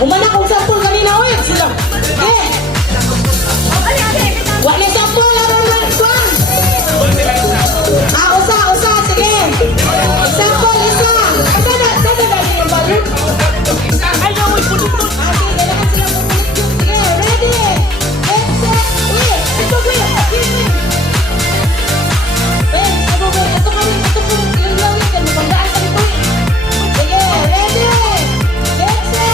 Umana kung sampol kanina, oy, sila. Wala sampol, laban lang ito. Usa, sige. Sampol, isa. Sada dali yung balon. Ayaw, may pulutol. Sige, dalaman sila ng pulutol. Sige, ready. Get set. Uy, ito, wait. Ito kami, yung lawin ka, magandaan ka nito. Sige, ready. Get set.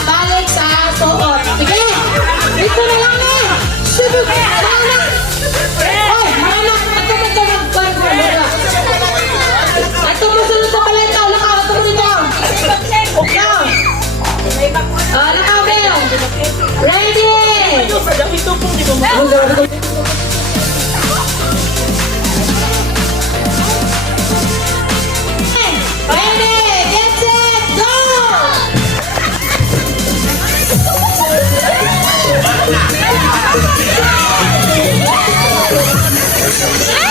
Balik sa suot. Sige, dito na lang eh. Subok, manak. Oy, manak. Ato mo sunod sa paleta. Lakaw, ato mo dito. Lakaw. Lakaw, Bel. Ready. Ready, get set, go! Ah!